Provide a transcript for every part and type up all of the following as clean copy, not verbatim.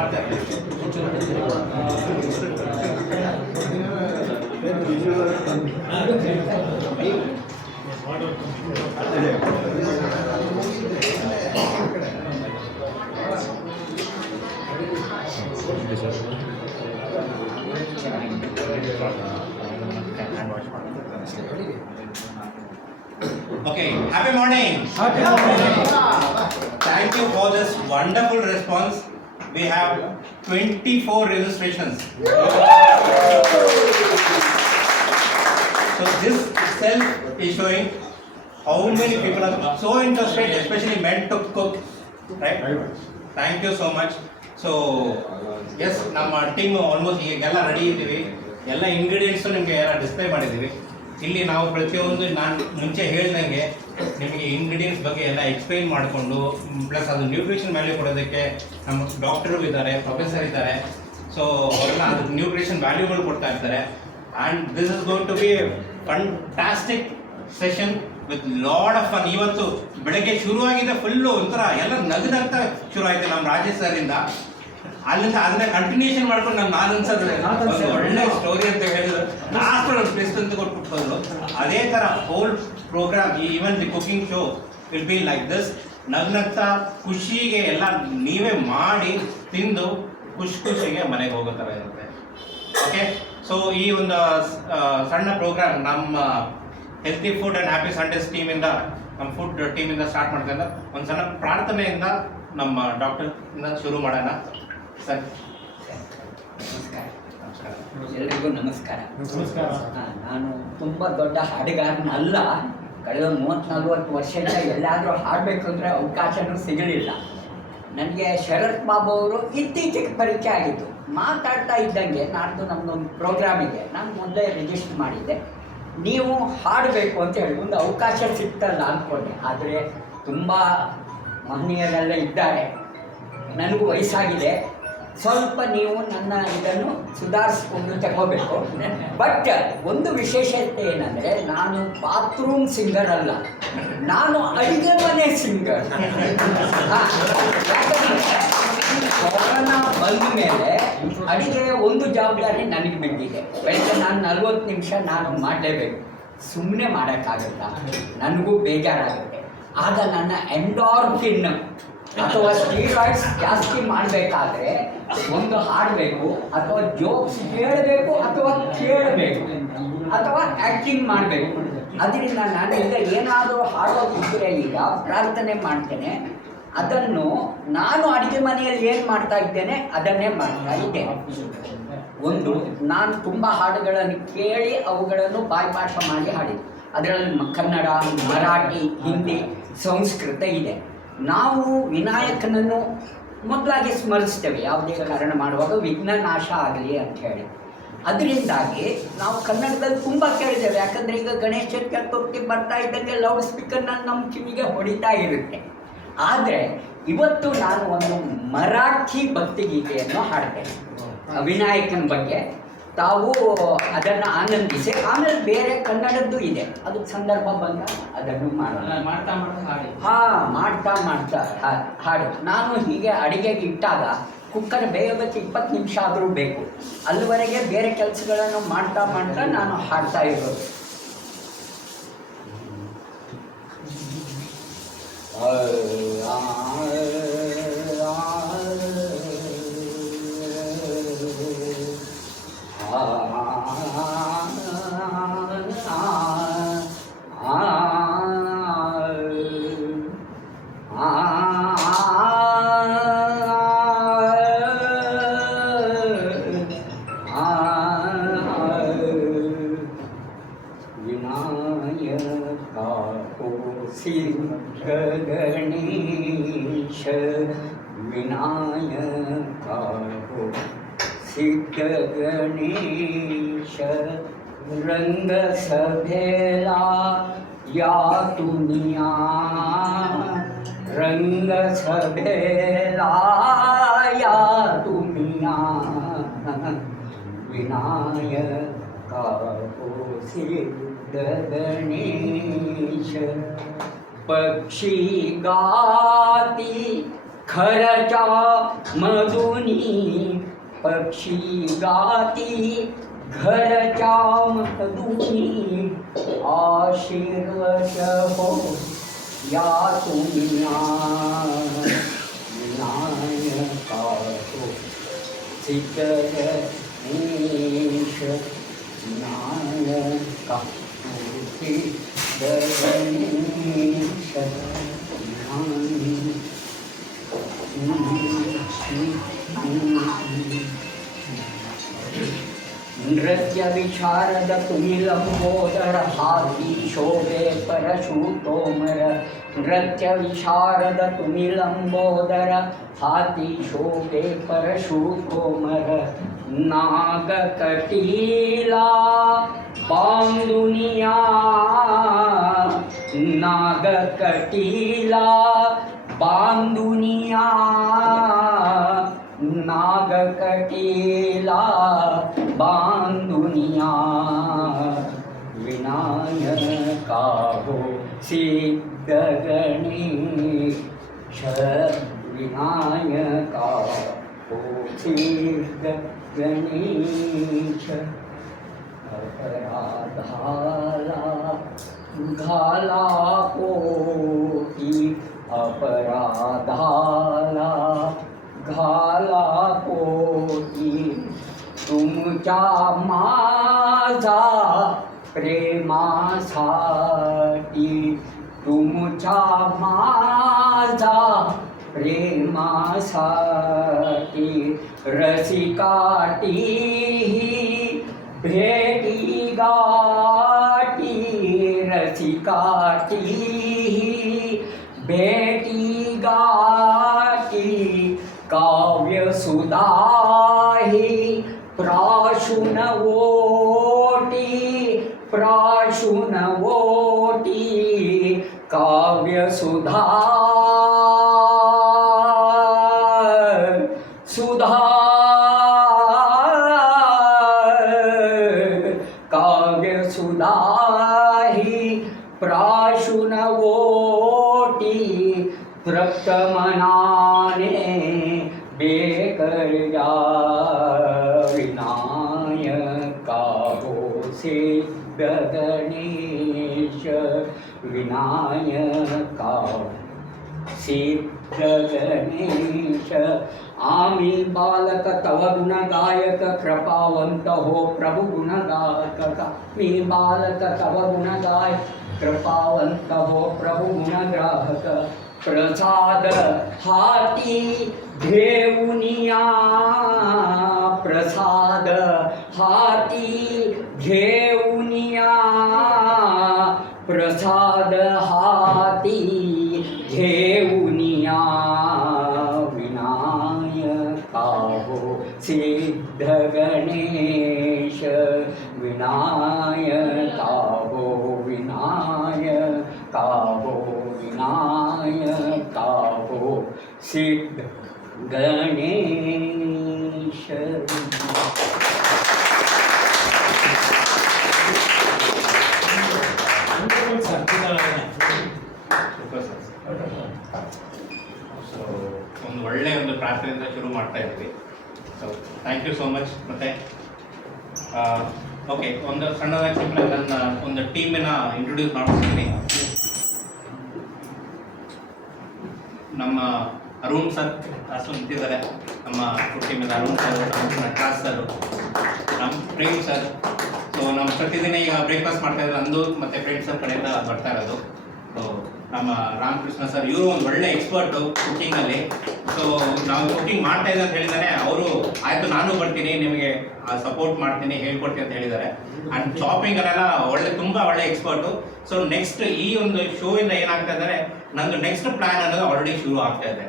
Okay, happy morning. Happy morning. Thank you for this wonderful response. We have 24 registrations. So this itself is showing how many people are so interested, especially men to cook, right? Thank you so much. So yes, ನಮ್ಮ team almost ಈಗೆಲ್ಲ ready ಇದ್ದೀವಿ. ಎಲ್ಲ ingredients ನಿಮಗೆ ಎಲ್ಲ display ಮಾಡಿದ್ದೀವಿ. ಇಲ್ಲಿ ನಾವು ಪ್ರತಿಯೊಂದು ನಾನು ಮುಂಚೆ ಹೇಳ್ದಂಗೆ ನಿಮಗೆ ಇಂಗ್ರೀಡಿಯೆಂಟ್ಸ್ ಬಗ್ಗೆ ಎಲ್ಲ ಎಕ್ಸ್ಪ್ಲೈನ್ ಮಾಡಿಕೊಂಡು ಪ್ಲಸ್ ಅದು ನ್ಯೂಟ್ರಿಷನ್ ವ್ಯಾಲ್ಯೂ ಕೊಡೋದಕ್ಕೆ ನಮ್ಮ ಡಾಕ್ಟರು ಇದ್ದಾರೆ, ಪ್ರೊಫೆಸರ್ ಇದ್ದಾರೆ. ಸೊ ಅವರೆಲ್ಲ ಅದಕ್ಕೆ ನ್ಯೂಟ್ರಿಷನ್ ವ್ಯಾಲ್ಯೂಗಳು ಕೊಡ್ತಾ ಇರ್ತಾರೆ. And this is going to be fantastic session with lot of fun. ಇವತ್ತು ಬೆಳಗ್ಗೆ ಶುರುವಾಗಿದೆ ಫುಲ್ಲು ಒಂಥರ ಎಲ್ಲ ನಗ್ನಗ್ತಾ ಶುರು ಆಯಿತು ನಮ್ಮ ರಾಜೇಶ್ ಸರಿಂದ. ಅಲ್ಲಿಂದ ಅದನ್ನ ಕಂಟಿನ್ಯೂಷನ್ ಮಾಡ್ಕೊಂಡು ನಮ್ಮ ನಾನಂದ್ ಸರ್ ಒಂದು ಒಳ್ಳೆ ಸ್ಟೋರಿ ಅಂತ ಹೇಳಿದ್ರು. ಲಾಸ್ಟ್ ಒಂದು ಟ್ವಿಸ್ಟ್ ಅಂತ ಕೊಟ್ಬಿಟ್ಟು ಅದೇ ಥರ whole programme even the cooking show will be like this. ನಗ್ನಗ್ತಾ ಖುಷಿಗೆ ಎಲ್ಲ ನೀವೇ ಮಾಡಿ ತಿಂದು ಖುಷಿಗೆ ಮನೆಗೆ ಹೋಗೋ ಥರ ಇರುತ್ತೆ. ಓಕೆ, ಸೊ ಈ ಒಂದು ಸಣ್ಣ ಪ್ರೋಗ್ರಾಮ್ ನಮ್ಮ healthy food and happy Sundays ಟೀಮಿಂದ, ನಮ್ಮ ಫುಡ್ ಟೀಮಿಂದ ಸ್ಟಾರ್ಟ್ ಮಾಡ್ತಾ ಒಂದು ಸಣ್ಣ ಪ್ರಾರ್ಥನೆಯಿಂದ ನಮ್ಮ ಡಾಕ್ಟರ್ನಿಂದ ಶುರು ಮಾಡೋಣ. ಸರ್ ನಮಸ್ಕಾರ. ಎಲ್ರಿಗೂ ನಮಸ್ಕಾರ. ನಾನು ತುಂಬ ದೊಡ್ಡ ಹಾಡುಗಾರನಲ್ಲ. ಕಳೆದ 30-40 ವರ್ಷದಿಂದ ಎಲ್ಲಾದರೂ ಹಾಡಬೇಕು ಅಂದರೆ ಅವಕಾಶನೂ ಸಿಗಲಿಲ್ಲ. ನನಗೆ ಶರತ್ ಬಾಬು ಅವರು ಇತ್ತೀಚೆಗೆ ಪರಿಚಯ ಆಗಿದ್ದು. ಮಾತಾಡ್ತಾ ಇದ್ದಂಗೆ ನಾಡ್ದು ನಮ್ಮದೊಂದು ಪ್ರೋಗ್ರಾಮಿಗೆ ನಾನು ಮೊದಲೇ ರಿಜಿಸ್ಟರ್ ಮಾಡಿದ್ದೆ. ನೀವು ಹಾಡಬೇಕು ಅಂತ ಹೇಳಿ ಒಂದು ಅವಕಾಶ ಸಿಗ್ತಲ್ಲ ಅಂದ್ಕೊಂಡೆ. ಆದರೆ ತುಂಬ ಮಹನೀಯರೆಲ್ಲ ಇದ್ದಾರೆ, ನನಗೂ ವಯಸ್ಸಾಗಿದೆ, ಸ್ವಲ್ಪ ನೀವು ನನ್ನ ಇದನ್ನು ಸುಧಾರಿಸ್ಕೊಂಡು ತಗೋಬೇಕು. ಬಟ್ ಒಂದು ವಿಶೇಷತೆ ಏನಂದರೆ ನಾನು ಬಾತ್ರೂಮ್ ಸಿಂಗರ್ ಅಲ್ಲ, ನಾನು ಅಡುಗೆ ಮನೆ ಸಿಂಗರ್. ಕೊರೋನಾ ಬಂದ ಮೇಲೆ ಅಡುಗೆಯ ಒಂದು ಜವಾಬ್ದಾರಿ ನನಗೆ ಬಿಟ್ಟಿದೆ. ಬೆಳಗ್ಗೆ ನಾನು 40 ನಿಮಿಷ ನಾನು ಮಾಡಲೇಬೇಕು, ಸುಮ್ಮನೆ ಮಾಡೋಕ್ಕಾಗಲ್ಲ, ನನಗೂ ಬೇಜಾರಾಗುತ್ತೆ. ಆಗ ನನ್ನ ಎಂಡಾರ್ಫಿನ್ ಅಥವಾ ಸ್ಟೀರಾಯ್ಡ್ಸ್ ಜಾಸ್ತಿ ಮಾಡಬೇಕಾದ್ರೆ ಒಂದು ಹಾಡಬೇಕು ಅಥವಾ ಜೋಕ್ಸ್ ಹೇಳಬೇಕು ಅಥವಾ ಕೇಳಬೇಕು ಅಥವಾ ಆ್ಯಕ್ಟಿಂಗ್ ಮಾಡಬೇಕು. ಅದರಿಂದ ನಾನು ಈಗ ಏನಾದರೂ ಹಾಡೋದಿದ್ದರೆ ಈಗ ಪ್ರಾರ್ಥನೆ ಮಾಡ್ತೇನೆ. ಅದನ್ನು ನಾನು ಅಡುಗೆ ಮನೆಯಲ್ಲಿ ಏನು ಮಾಡ್ತಾ ಇದ್ದೇನೆ ಅದನ್ನೇ ಮಾಡ್ತಾ ಇದ್ದೇನೆ. ಒಂದು, ನಾನು ತುಂಬ ಹಾಡುಗಳನ್ನು ಕೇಳಿ ಅವುಗಳನ್ನು ಬಾಯ್ಪಾಠ ಮಾಡಿ ಹಾಡಿದೆ. ಅದರಲ್ಲಿ ಕನ್ನಡ, ಮರಾಠಿ, ಹಿಂದಿ, ಸಂಸ್ಕೃತ ಇದೆ. ನಾವು ವಿನಾಯಕನನ್ನು ಮೊದಲಾಗಿ ಸ್ಮರಿಸ್ತೇವೆ ಯಾವುದೇ ಕಾರಣ ಮಾಡುವಾಗ, ವಿಘ್ನ ನಾಶ ಆಗಲಿ ಅಂತ ಹೇಳಿ. ಅದರಿಂದಾಗಿ ನಾವು ಕನ್ನಡದಲ್ಲಿ ತುಂಬ ಕೇಳಿದ್ದೇವೆ. ಯಾಕಂದರೆ ಈಗ ಗಣೇಶ ಚತುರ್ಥಿ ಬರ್ತಾ ಇದ್ದಂಗೆ ಲೌಡ್ ಸ್ಪೀಕರ್ನ ನಮ್ಮ ಕಿವಿಗೆ ಹೊಡಿತಾ ಇರುತ್ತೆ. ಆದರೆ ಇವತ್ತು ನಾನು ಒಂದು ಮರಾಠಿ ಭಕ್ತಿಗೀತೆಯನ್ನು ಹಾಡ್ತೇನೆ ವಿನಾಯಕನ ಬಗ್ಗೆ. ತಾವು ಅದನ್ನು ಆನಂದಿಸಿ, ಆಮೇಲೆ ಬೇರೆ ಕನ್ನಡದ್ದು ಇದೆ, ಅದಕ್ಕೆ ಸಂದರ್ಭ ಬಂದ ಅದನ್ನು ಮಾಡ್ತಾ ಹಾಡು. ನಾನು ಹೀಗೆ ಅಡಿಗೆಗೆ ಇಟ್ಟಾಗ ಕುಕ್ಕರ್ ಬೇಯೋದಕ್ಕೆ 20 ನಿಮಿಷ ಆದರೂ ಬೇಕು. ಅಲ್ಲಿವರೆಗೆ ಬೇರೆ ಕೆಲಸಗಳನ್ನು ಮಾಡ್ತಾ ನಾನು ಹಾಡ್ತಾ ಇರೋದು. गणेश विनायक हो सिद्ध गणेश रंग सभेला या दुनिया रंग सभेला या दुनिया विनायक हो सिद्ध गणेश पक्षी गाती खरच्या मधुनी पक्षी गाती, घरच्या मधुनी आशीर्वद हो या तुम्ही विनायका हो सिद्धगणेश विनायका मूर्ती गणेश नृत्य विशारद तुम्ही लंबोदर हाती शोभे परशुतोमर, नृत्य विशारद तुम्ही लंबोदर हाती शोभे परशुतोमर, नागकटीला बांधुनिया, नागकटीला बांधुनिया, नागकटीला बांधुनिया, विनायका हो सिद्ध गणेश, विनायका हो सिद्ध गणेश, अपराधाला घाला पोटी, अपराधाला घाला पोटी, तुमच्या माझा प्रेमासाठी, तुमच्या माझा प्रेमासाठी, रसिकाटी भेटी गाठी, रसिकाटी भेटी गाठी, काव्यसुधाही प्राशुन ओटी, प्राशुन ओटी, काव्यसुधा सुधा, काव्यसुधाही प्राशुन ओटी, तृप्तमनाने बेकर्या, विनायका हो सिद्ध गणेश, विनायका सिद्ध गणेश, आम्ही बालक तव गुणगायक, कृपावंत हो प्रभु गुणगायक, मी बालक तव गुणगायक, कृपावंत हो प्रभु गुणग्राहक, प्रसाद हाती घेऊनिया, प्रसाद हाती घेऊनिया, प्रसाद हाती घेऊनिया, विनायका हो सिद्ध गणेश, विनायका हो, विनायका हो, विनायका हो सिद्ध गणेश. ಸೊ ಒಂದು ಒಳ್ಳೆಯ ಒಂದು ಪ್ರಾರ್ಥನೆಯಿಂದ ಶುರು ಮಾಡ್ತಾ ಇದ್ವಿ. So thank you so much. ಮತ್ತೆ ಓಕೆ, ಒಂದು ಸಣ್ಣದಾಗಿ ಸಿಂಪಲ್ ನನ್ನ ಒಂದು ಟೀಮಿನ ಇಂಟ್ರೊಡ್ಯೂಸ್ ಮಾಡ್ತೀನಿ. ನಮ್ಮ ಅರುಣ್ ಸರ್ ಅಷ್ಟು ನಿಂತಿದ್ದಾರೆ, ನಮ್ಮ ಟೀಮಿನ ಅರುಣ್ ಸರ್, ನಮ್ಮ ನಟರಾಜ್ ಸರ್, ನಮ್ಮ ಪ್ರೇಮ್ ಸರ್. ಸೊ ನಮ್ಮ ಪ್ರತಿದಿನ ಈಗ ಬ್ರೇಕ್ಫಾಸ್ಟ್ ಮಾಡ್ತಾ ಇದ್ದಾರೆ, ನಂದು ಮತ್ತು ಪ್ರೇಮ್ ಸರ್ ಕಡೆಯಿಂದ ಬರ್ತಾ ಇರೋದು. ಸೊ ನಮ್ಮ ರಾಮಕೃಷ್ಣ ಸರ್, ಇವರು ಒಂದು ಒಳ್ಳೆ ಎಕ್ಸ್ಪರ್ಟು ಕುಕ್ಕಿಂಗಲ್ಲಿ. ಸೊ ನಾವು ಕುಕ್ಕಿಂಗ್ ಮಾಡ್ತಾ ಇದ್ದೀವಿ ಅಂತ ಹೇಳಿದ್ದಾರೆ, ಅವರು ಆಯಿತು ನಾನು ಬರ್ತೀನಿ, ನಿಮಗೆ ಸಪೋರ್ಟ್ ಮಾಡ್ತೀನಿ, ಹೇಳ್ಕೊಡ್ತೀನಿ ಅಂತ ಹೇಳಿದ್ದಾರೆ. ಆ್ಯಂಡ್ ಚಾಪಿಂಗಲ್ಲೆಲ್ಲ ತುಂಬ ಒಳ್ಳೆ ಎಕ್ಸ್ಪರ್ಟು. ಸೊ ನೆಕ್ಸ್ಟ್ ಈ ಒಂದು ಶೋ ಇಂದ ಏನಾಗ್ತಾ ಇದ್ದಾರೆ, ನಂದು ನೆಕ್ಸ್ಟ್ ಪ್ಲಾನ್ ಅನ್ನೋದು ಆಲ್ರೆಡಿ ಶುರು ಆಗ್ತಾ ಇದೆ.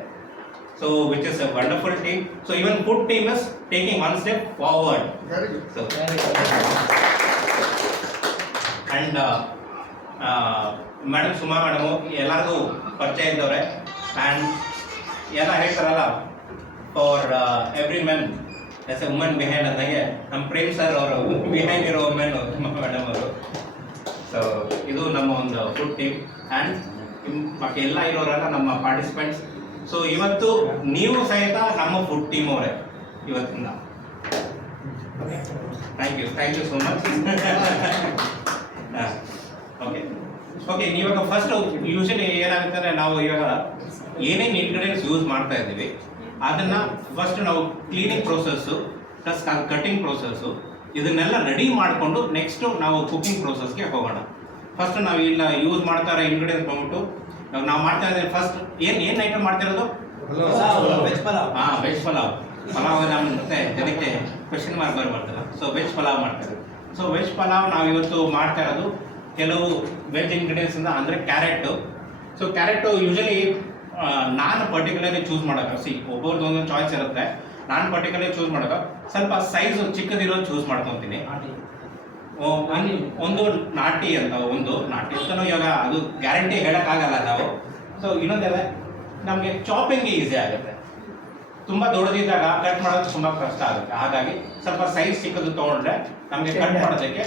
So which is a wonderful team. So even food team is taking one step forward. So and madam, Suma madam ಎಲ್ಲರಿಗೂ ಪರಿಚಯ ಇದ್ದವ್ರೆ. ಆ್ಯಂಡ್ ಎಲ್ಲ ಹೇಳ್ತಾರಲ್ಲ, for every men is a women behind ಅಂದಾಗೆ ನಮ್ಮ ಪ್ರೇಮ್ ಸರ್ ಅವರು ಬಿಹೈಂಡ್ ಇರೋ ವುಮೆನ್ ಮೇಡಮ್ ಅವರು. ಸೊ ಇದು ನಮ್ಮ ಒಂದು ಫುಡ್ ಟೀಮ್. ಆ್ಯಂಡ್ ಬಾಕಿ ಎಲ್ಲ ಇರೋರೆಲ್ಲ ನಮ್ಮ ಪಾರ್ಟಿಸಿಪೆಂಟ್ಸ್. ಸೊ ಇವತ್ತು ನೀವು ಸಹಿತ ನಮ್ಮ ಫುಡ್ ಟೀಮ್ ಅವರೇ ಇವತ್ತಿಂದ. Thank you so much. Okay ಇವಾಗ ಫಸ್ಟ್ ಯೂಶಲಿ ಏನಾಗುತ್ತೆ ಅಂದರೆ ನಾವು ಇವಾಗ ಏನೇನು ಇಂಗ್ರೀಡಿಯೆಂಟ್ಸ್ ಯೂಸ್ ಮಾಡ್ತಾ ಇದ್ದೀವಿ ಅದನ್ನು ಫಸ್ಟ್ ನಾವು cleaning process plus cutting process ಇದನ್ನೆಲ್ಲ ರೆಡಿ ಮಾಡಿಕೊಂಡು ನೆಕ್ಸ್ಟು ನಾವು ಕುಕಿಂಗ್ ಪ್ರೊಸೆಸ್ಗೆ ಹೋಗೋಣ. ಫಸ್ಟ್ ನಾವು ಇಲ್ಲ ಯೂಸ್ ಮಾಡ್ತಾ ಇರೋ ಇಂಗ್ರೀಡಿಯೆಂಟ್ಸ್ ಬಂದ್ಬಿಟ್ಟು ನಾವು ಮಾಡ್ತಾ ಇದ್ದೀವಿ. ಫಸ್ಟ್ ಏನು ಐಟಮ್ ಮಾಡ್ತಿರೋದು? ವೆಜ್ ಪಲಾವ್. ಹಾಂ, ವೆಜ್ ಪಲಾವ್. ಪಲಾವ್ ನಮ್ಮ ಮತ್ತೆ ಜನಕ್ಕೆ ಕ್ವೆಶನ್ ಮಾರ್ಕ್ ಬರಬಾರ್ದಲ್ಲ. ಸೊ ವೆಜ್ ಪಲಾವ್ ಮಾಡ್ತಾರೆ. ಸೊ ವೆಜ್ ಪಲಾವ್ ನಾವು ಇವತ್ತು ಮಾಡ್ತಾ ಇರೋದು ಕೆಲವು ವೆಜ್ ಇಂಗ್ರೀಡಿಯೆಂಟ್ಸಿಂದ, ಅಂದರೆ ಕ್ಯಾರೆಟು. ಸೊ ಕ್ಯಾರೆಟು ಯೂಶಲಿ ನಾನು ಪರ್ಟಿಕ್ಯುಲರ್ಲಿ ಚೂಸ್ ಮಾಡೋಕೆ ಒಬ್ಬರದ್ದು ಒಂದೊಂದು ಚಾಯ್ಸ್ ಇರುತ್ತೆ. ನಾನು ಪರ್ಟಿಕ್ಯುಲರ್ಲಿ ಚೂಸ್ ಮಾಡೋಕೆ ಸ್ವಲ್ಪ ಸೈಜು ಚಿಕ್ಕದಿರೋದು ಚೂಸ್ ಮಾಡ್ಕೊತೀನಿ. ಒಂದು ನಾಟಿ ಅಂತ, ಒಂದು ನಾಟಿ ಅಂತಲೂ ಇವಾಗ ಅದು ಗ್ಯಾರಂಟಿ ಹೇಳೋಕ್ಕಾಗಲ್ಲ ನಾವು. ಸೊ ಇನ್ನೊಂದೆಲ್ಲ ನಮಗೆ ಚಾಪಿಂಗ್ಗೆ ಈಸಿ ಆಗುತ್ತೆ. ತುಂಬ ದೊಡ್ಡದಿದ್ದಾಗ ಕಟ್ ಮಾಡೋದು ತುಂಬ ಕಷ್ಟ ಆಗುತ್ತೆ. ಹಾಗಾಗಿ ಸ್ವಲ್ಪ ಸೈಜ್ ಚಿಕ್ಕದು ತೊಗೊಂಡ್ರೆ ನಮಗೆ ಕಟ್ ಮಾಡೋದಕ್ಕೆ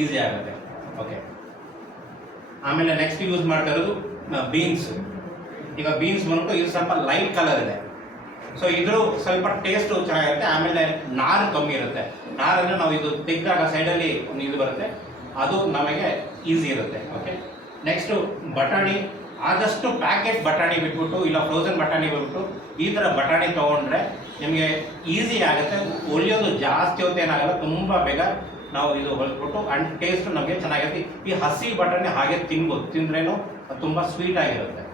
ಈಸಿ ಆಗುತ್ತೆ. ಓಕೆ, ಆಮೇಲೆ ನೆಕ್ಸ್ಟ್ ಯೂಸ್ ಮಾಡ್ತಾ ಇರೋದು ಬೀನ್ಸ್. ಈಗ ಬೀನ್ಸ್ ಬಂದ್ಬಿಟ್ಟು ಇದು ಸ್ವಲ್ಪ ಲೈಟ್ ಕಲರ್ ಇದೆ. ಸೊ ಇದ್ರ ಸ್ವಲ್ಪ ಟೇಸ್ಟು ಚೆನ್ನಾಗಿರುತ್ತೆ. ಆಮೇಲೆ ನಾರು ಕಮ್ಮಿ ಇರುತ್ತೆ. ನಾರನ್ನು ನಾವು ಇದು ತೆಗೆದಾಗ ಸೈಡಲ್ಲಿ ಒಂದು ಇದು ಬರುತ್ತೆ, ಅದು ನಮಗೆ ಈಸಿ ಇರುತ್ತೆ. ಓಕೆ, ನೆಕ್ಸ್ಟು ಬಟಾಣಿ. ಆದಷ್ಟು ಪ್ಯಾಕೆಟ್ ಬಟಾಣಿ ಬಿಟ್ಬಿಟ್ಟು ಇಲ್ಲ ಫ್ರೋಝನ್ ಬಟಾಣಿ ಬಿಟ್ಬಿಟ್ಟು ಈ ಥರ ಬಟಾಣಿ ತೊಗೊಂಡ್ರೆ ನಿಮಗೆ ಈಸಿ ಆಗುತ್ತೆ. ಒಲಿಯೋದು ಜಾಸ್ತಿ ಹೊತ್ತು ಏನಾಗಲ್ಲ, ತುಂಬ ಬೇಗ ನಾವು ಇದು ಹೊಲಿಸ್ಬಿಟ್ಟು ಆ್ಯಂಡ್ ಟೇಸ್ಟ್ ನಮಗೆ ಚೆನ್ನಾಗಿರುತ್ತೆ. ಈ ಹಸಿ ಬಟಾಣಿ ಹಾಗೆ ತಿನ್ಬೋದು, ತಿಂದ್ರೇನು ತುಂಬ ಸ್ವೀಟ್ ಆಗಿರುತ್ತೆ.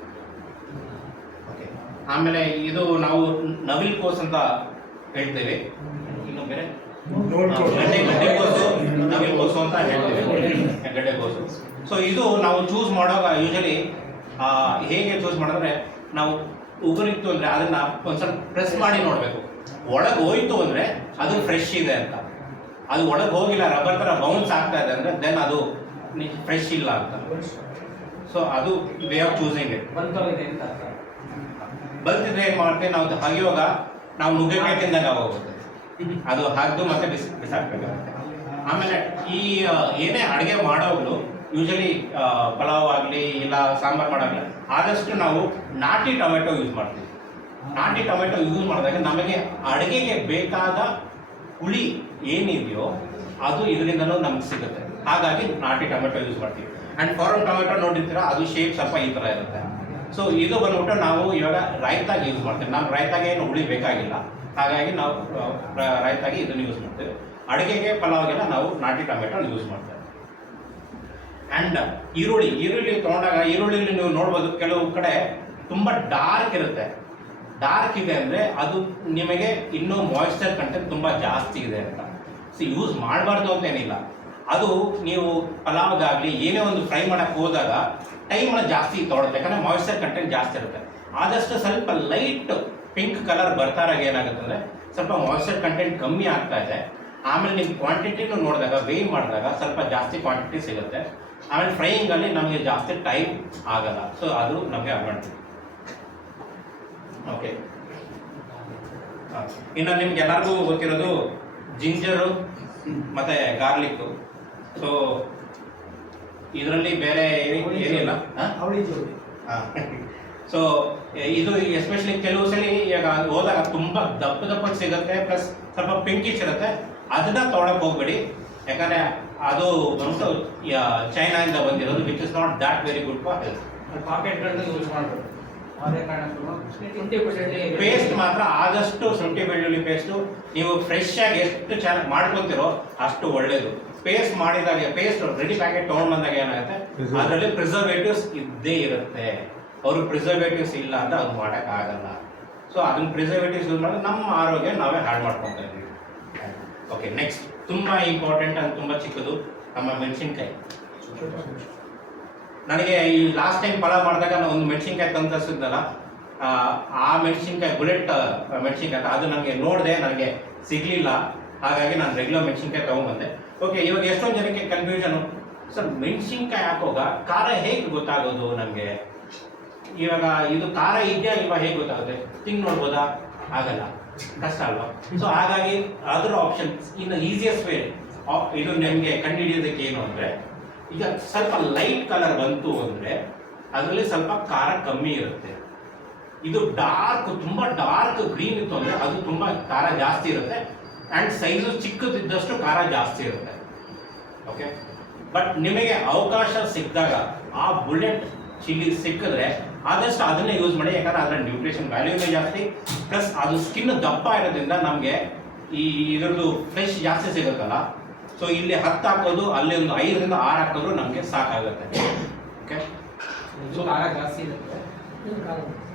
ಓಕೆ, ಆಮೇಲೆ ಇದು ನಾವು ನವಿಲ್ ಕೋಸು ಅಂತ ಹೇಳ್ತೇವೆ. ಇನ್ನು ಬೇರೆ ಗಡ್ಡೆಕೋಸು, ನವಿಲ್ ಕೋಸು ಅಂತ ಹೇಳ್ತೇವೆ, ಗಡ್ಡೆಕೋಸು. ಸೊ ಇದು ನಾವು ಚೂಸ್ ಮಾಡುವಾಗ ಯೂಶಲಿ ಹೇಗೆ ಚೂಸ್ ಮಾಡಿದ್ರೆ, ನಾವು ಉಗುರಿತ್ತು ಅಂದರೆ ಅದನ್ನು ಒಂದು ಸ್ವಲ್ಪ ಪ್ರೆಸ್ ಮಾಡಿ ನೋಡಬೇಕು. ಒಳಗೆ ಹೋಯ್ತು ಅಂದರೆ ಅದು ಫ್ರೆಶ್ ಇದೆ ಅಂತ. ಅದು ಒಳಗೆ ಹೋಗಿಲ್ಲ, ರಬ್ಬರ್ ಥರ ಬೌನ್ಸ್ ಆಗ್ತಾ ಇದೆ ಅಂದರೆ ದೆನ್ ಅದು ಫ್ರೆಶ್ ಇಲ್ಲ ಅಂತ. ಸೊ ಅದು ವೇ ಆಫ್ ಚೂಸಿಂಗ್ ಇಟ್. ಬಲ್ತಿದ್ರೆ ಏನು ಮಾಡ್ತೀವಿ ನಾವು ಹಗಿಯುವಾಗ ನಾವು ನುಗ್ಗೆಕಾಯಿ ತಿಂದಾಗ ಹೋಗುತ್ತೆ, ಅದು ಹಗ್ದು ಮತ್ತೆ ಬಿಸಾಕ್ಬೇಕಾಗುತ್ತೆ. ಆಮೇಲೆ ಈ ಏನೇ ಅಡುಗೆ ಮಾಡೋಗಳು ಯೂಶಲಿ ಪಲಾವ್ ಆಗಲಿ ಇಲ್ಲ ಸಾಂಬಾರು ಮಾಡೋಆಗಲಿ ಆದಷ್ಟು ನಾವು ನಾಟಿ ಟೊಮೆಟೊ ಯೂಸ್ ಮಾಡ್ತೀವಿ. ನಾಟಿ ಟೊಮೆಟೊ ಯೂಸ್ ಮಾಡಿದಾಗ ನಮಗೆ ಅಡುಗೆಗೆ ಬೇಕಾದ ಹುಳಿ ಏನಿದೆಯೋ ಅದು ಇದರಿಂದಲೂ ನಮ್ಗೆ ಸಿಗುತ್ತೆ. ಹಾಗಾಗಿ ನಾಟಿ ಟೊಮೆಟೊ ಯೂಸ್ ಮಾಡ್ತೀವಿ. ಆ್ಯಂಡ್ ಫಾರನ್ ಟೊಮೆಟೊ ನೋಡಿರ್ತೀರ, ಅದು ಶೇಪ್ ಸ್ವಲ್ಪ ಈ ಥರ ಇರುತ್ತೆ. ಸೊ ಇದು ಬಂದ್ಬಿಟ್ಟು ನಾವು ಇವಾಗ ರೈತಾಗಿ ಯೂಸ್ ಮಾಡ್ತೀವಿ. ನಾವು ರೈತಾಗೆ ಏನು ಹುಳಿ ಬೇಕಾಗಿಲ್ಲ, ಹಾಗಾಗಿ ನಾವು ರೈತಾಗಿ ಇದನ್ನು ಯೂಸ್ ಮಾಡ್ತೇವೆ. ಅಡುಗೆಗೆ ಪಲಾವ್ಗೆಲ್ಲ ನಾವು ನಾಟಿ ಟೊಮೆಟೊ ಯೂಸ್ ಮಾಡ್ತೇವೆ. ಆ್ಯಂಡ್ ಈರುಳ್ಳಿ ತೊಗೊಂಡಾಗ ಈರುಳ್ಳಿಲಿ ನೀವು ನೋಡ್ಬೋದು ಕೆಲವು ಕಡೆ ತುಂಬ ಡಾರ್ಕ್ ಇರುತ್ತೆ. ಡಾರ್ಕ್ ಇದೆ ಅಂದರೆ ಅದು ನಿಮಗೆ ಇನ್ನೂ ಮಾಯಿಶ್ಚರ್ ಕಂಟೆಂಟ್ ತುಂಬ ಜಾಸ್ತಿ ಇದೆ ಅಂತ. ಸೊ ಯೂಸ್ ಮಾಡಬಾರ್ದು ಅಂತೇನಿಲ್ಲ, ಅದು ನೀವು ಪಲಾವ್ಗಾಗಲಿ ಏನೇ ಒಂದು ಫ್ರೈ ಮಾಡೋಕ್ಕೆ ಹೋದಾಗ ಟೈಮನ್ನು ಜಾಸ್ತಿ ತೊಗೊಳುತ್ತೆ, ಯಾಕಂದರೆ ಮಾಯಿಶ್ಚರ್ ಕಂಟೆಂಟ್ ಜಾಸ್ತಿ ಇರುತ್ತೆ. ಆದಷ್ಟು ಸ್ವಲ್ಪ ಲೈಟ್ ಪಿಂಕ್ ಕಲರ್ ಬರ್ತಾರಾಗ ಏನಾಗುತ್ತೆ ಅಂದರೆ ಸ್ವಲ್ಪ ಮಾಯಿಶ್ಚರ್ ಕಂಟೆಂಟ್ ಕಮ್ಮಿ ಆಗ್ತಾ ಇದೆ. ಆಮೇಲೆ ನಿಮ್ಮ ಕ್ವಾಂಟಿಟಿನೂ ನೋಡಿದಾಗ ವೇಯ್ ಮಾಡಿದಾಗ ಸ್ವಲ್ಪ ಜಾಸ್ತಿ ಕ್ವಾಂಟಿಟಿ ಸಿಗುತ್ತೆ. ಆಮೇಲೆ ಫ್ರೈಯಿಂಗಲ್ಲಿ ನಮಗೆ ಜಾಸ್ತಿ ಟೈಮ್ ಆಗಲ್ಲ. ಸೊ ಅದು ನಮಗೆ ಅಡ್ವಾಂಟೇಜ್. ಓಕೆ, ಇನ್ನು ನಿಮ್ಗೆ ಎಲ್ಲರಿಗೂ ಗೊತ್ತಿರೋದು ಜಿಂಜರು ಮತ್ತು ಗಾರ್ಲಿಕ್ಕು. ಸೊ ಇದರಲ್ಲಿ ಬೇರೆ ಏನಿಲ್ಲ. ಸೊ ಇದು ಎಸ್ಪೆಷಲಿ ಕೆಲವು ಸಲ ಈಗ ಹೋದಾಗ ತುಂಬ ದಪ್ಪಕ್ಕೆ ಸಿಗುತ್ತೆ, ಪ್ಲಸ್ ಸ್ವಲ್ಪ ಪಿಂಕಿಶ್ ಇರುತ್ತೆ. ಅದನ್ನ ತೊಗೊಳಕ್ಕೆ ಹೋಗ್ಬೇಡಿ, ಯಾಕಂದರೆ ಅದು ಬಂದು ಚೈನಾದಿಂದ ಬಂದಿರೋದು, which is not that very good for health. ಪಾಕೆಟ್ಗಳನ್ನ ಯೂಸ್ ಮಾಡಬೇಕು. ಅದೇ ಕಾರಣಕ್ಕೂ ಪೇಸ್ಟ್ ಮಾತ್ರ ಆದಷ್ಟು ಶುಂಠಿ ಬೆಳ್ಳುಳ್ಳಿ ಪೇಸ್ಟು ನೀವು ಫ್ರೆಶ್ ಆಗಿ ಎಷ್ಟು ಚೆನ್ನಾಗಿ ಮಾಡ್ಕೊತಿರೋ ಅಷ್ಟು ಒಳ್ಳೇದು. ಪೇಸ್ಟ್ ಮಾಡಿದಾಗ ಪೇಸ್ಟ್ ರೆಡಿ ಪ್ಯಾಕೆಟ್ ತೊಗೊಂಡು ಬಂದಾಗ ಏನಾಗುತ್ತೆ, ಅದರಲ್ಲಿ ಪ್ರಿಸರ್ವೇಟಿವ್ಸ್ ಇದ್ದೇ ಇರುತ್ತೆ. ಅವರು ಪ್ರಿಸರ್ವೇಟಿವ್ಸ್ ಇಲ್ಲ ಅಂತ ಅದು ಮಾಡೋಕ್ಕಾಗಲ್ಲ. ಸೊ ಅದನ್ನ ಪ್ರಿಸರ್ವೇಟಿವ್ಸ್ ಯೂಸ್ ಮಾಡಿದ್ರೆ ನಮ್ಮ ಆರೋಗ್ಯ ನಾವೇ ಹಾಳು ಮಾಡ್ಕೊತಾ ಇದ್ದೀವಿ. ಓಕೆ, ನೆಕ್ಸ್ಟ್ ತುಂಬ ಇಂಪಾರ್ಟೆಂಟ್ and ತುಂಬ ಚಿಕ್ಕದು ನಮ್ಮ ಮೆಣಸಿನ್ಕಾಯಿ. ನನಗೆ ಈ ಲಾಸ್ಟ್ ಟೈಮ್ ಪಲಾವ್ ಮಾಡಿದಾಗ ನಾನು ಒಂದು ಮೆಣಸಿನ್ಕಾಯಿ ತಂದಿದ್ದಲ್ಲ, ಆ ಮೆಣಸಿನ್ಕಾಯಿ ಬುಲೆಟ್ ಮೆಣಸಿನ್ಕಾಯಿ ಅದು ನನಗೆ ನೋಡಿದೆ, ನನಗೆ ಸಿಗಲಿಲ್ಲ. ಹಾಗಾಗಿ ನಾನು ರೆಗ್ಯುಲರ್ ಮೆಣಸಿನ್ಕಾಯಿ ತೊಗೊಂಡ್ಬಂದೆ. ಓಕೆ, ಇವಾಗ ಎಷ್ಟೊಂದು ಜನಕ್ಕೆ ಕನ್ಫ್ಯೂಷನು, ಸರ್ ಮೆಣಸಿನ್ಕಾಯಿ ಹಾಕೋಗ ಖಾರ ಹೇಗೆ ಗೊತ್ತಾಗೋದು ನಮಗೆ? ಇವಾಗ ಇದು ಖಾರ ಇದೆಯಾ ಇವಾಗ ಹೇಗೆ ಗೊತ್ತಾಗುತ್ತೆ? ತಿಂದು ನೋಡ್ಬೋದಾ? ಆಗಲ್ಲ, ಕಷ್ಟ ಅಲ್ವಾ? ಸೊ ಹಾಗಾಗಿ ಅದರ ಆಪ್ಷನ್ ಇನ್ನು ಈಸಿಯೆಸ್ಟ್ ವೇ ಇದು ನಿಮಗೆ ಕಂಡುಹಿಡಿಯೋದಕ್ಕೆ ಏನು ಅಂದರೆ, ಈಗ ಸ್ವಲ್ಪ ಲೈಟ್ ಕಲರ್ ಬಂತು ಅಂದರೆ ಅದರಲ್ಲಿ ಸ್ವಲ್ಪ ಖಾರ ಕಮ್ಮಿ ಇರುತ್ತೆ. ಇದು ಡಾರ್ಕ್, ತುಂಬ ಡಾರ್ಕ್ ಗ್ರೀನ್ ಇತ್ತು ಅಂದರೆ ಅದು ತುಂಬ ಖಾರ ಜಾಸ್ತಿ ಇರುತ್ತೆ. ಆ್ಯಂಡ್ ಸೈಜು ಚಿಕ್ಕದಿದ್ದಷ್ಟು ಖಾರ ಜಾಸ್ತಿ ಇರುತ್ತೆ. ಓಕೆ, ಬಟ್ ನಿಮಗೆ ಅವಕಾಶ ಸಿಕ್ಕಿದಾಗ ಆ ಬುಲೆಟ್ ಚಿಲ್ಲಿ ಸಿಕ್ಕಿದ್ರೆ ಆದಷ್ಟು ಅದನ್ನೇ ಯೂಸ್ ಮಾಡಿ. ಯಾಕಂದ್ರೆ ಅದರ ನ್ಯೂಟ್ರಿಷನ್ ವ್ಯಾಲ್ಯೂನೇ ಜಾಸ್ತಿ, ಪ್ಲಸ್ ಅದು ಸ್ಕಿನ್ ದಪ್ಪ ಇರೋದ್ರಿಂದ ನಮಗೆ ಈ ಇದರದ್ದು ಫ್ರೆಶ್ ಜಾಸ್ತಿ ಸಿಗುತ್ತಲ್ಲ. ಸೊ ಇಲ್ಲಿ 10 ಹಾಕೋದು, ಅಲ್ಲಿ ಒಂದು 5ರಿಂದ 6 ಹಾಕಿದ್ರು ನಮಗೆ ಸಾಕಾಗುತ್ತೆ. ಓಕೆ, ಸೊ ಖಾರ ಜಾಸ್ತಿ ಇರುತ್ತೆ,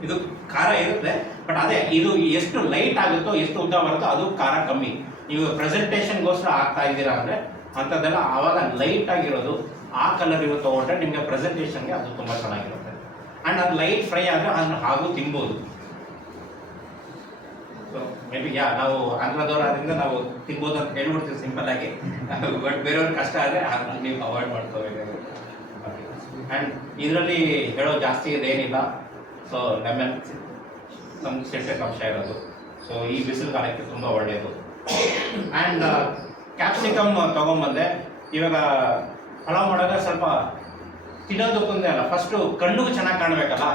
ಇದು ಖಾರ ಇರುತ್ತೆ, ಬಟ್ ಅದೇ ಇದು ಎಷ್ಟು ಲೈಟ್ ಆಗುತ್ತೋ, ಎಷ್ಟು ಉದ್ದ ಬರುತ್ತೋ ಅದು ಖಾರ ಕಮ್ಮಿ. ನೀವು ಪ್ರೆಸೆಂಟೇಷನ್ಗೋಸ್ಕರ ಆಗ್ತಾ ಇದ್ದೀರಾ ಅಂದರೆ ಅಂಥದ್ದೆಲ್ಲ ಆವಾಗ ಲೈಟ್ ಆಗಿರೋದು ಆ ಕಲರ್ ಇರೋ ತೊಗೊಂಡ್ರೆ ನಿಮಗೆ ಪ್ರೆಸೆಂಟೇಷನ್ಗೆ ಅದು ತುಂಬ ಚೆನ್ನಾಗಿರುತ್ತೆ. ಆ್ಯಂಡ್ ಅದು ಲೈಟ್ ಫ್ರೈ ಆದರೆ ಅದನ್ನು ಹಾಗೂ ತಿನ್ಬೋದು. ಸೊ ಮೇ ಬಿ ನಾವು ಆಂಧ್ರದವರಾದ್ರಿಂದ ನಾವು ತಿನ್ಬೋದು ಅಂತ ಹೇಳ್ಬಿಡ್ತೀವಿ ಸಿಂಪಲ್ ಆಗಿ. ಬಟ್ ಬೇರೆಯವ್ರಿಗೆ ಕಷ್ಟ ಆದರೆ ಅದನ್ನು ನೀವು ಅವಾಯ್ಡ್ ಮಾಡ್ಕೋಬೇಕಾಗುತ್ತೆ. ಆ್ಯಂಡ್ ಇದರಲ್ಲಿ ಹೇಳೋ ಜಾಸ್ತಿ ಇದೇನಿಲ್ಲ. ಸೊ ಲೆಮನ್ ನಮ್ಗೆ ಸಿಟ್ರಿಕ್ ಅಂಶ ಇರೋದು, ಸೊ ಈ ಬಿಸಿಲು ಕಾಲಕ್ಕೆ ತುಂಬ ಒಳ್ಳೆಯದು. ಆ್ಯಂಡ್ ಕ್ಯಾಪ್ಸಿಕಮ್ ತೊಗೊಂಬಂದೆ. ಇವಾಗ ಪಲಾವ್ ಮಾಡುವಾಗ ಸ್ವಲ್ಪ ತಿನ್ನೋದಕ್ಕೊಂದೇ ಅಲ್ಲ, ಫಸ್ಟು ಕಣ್ಣಿಗೂ ಚೆನ್ನಾಗಿ ಕಾಣಬೇಕಲ್ಲ.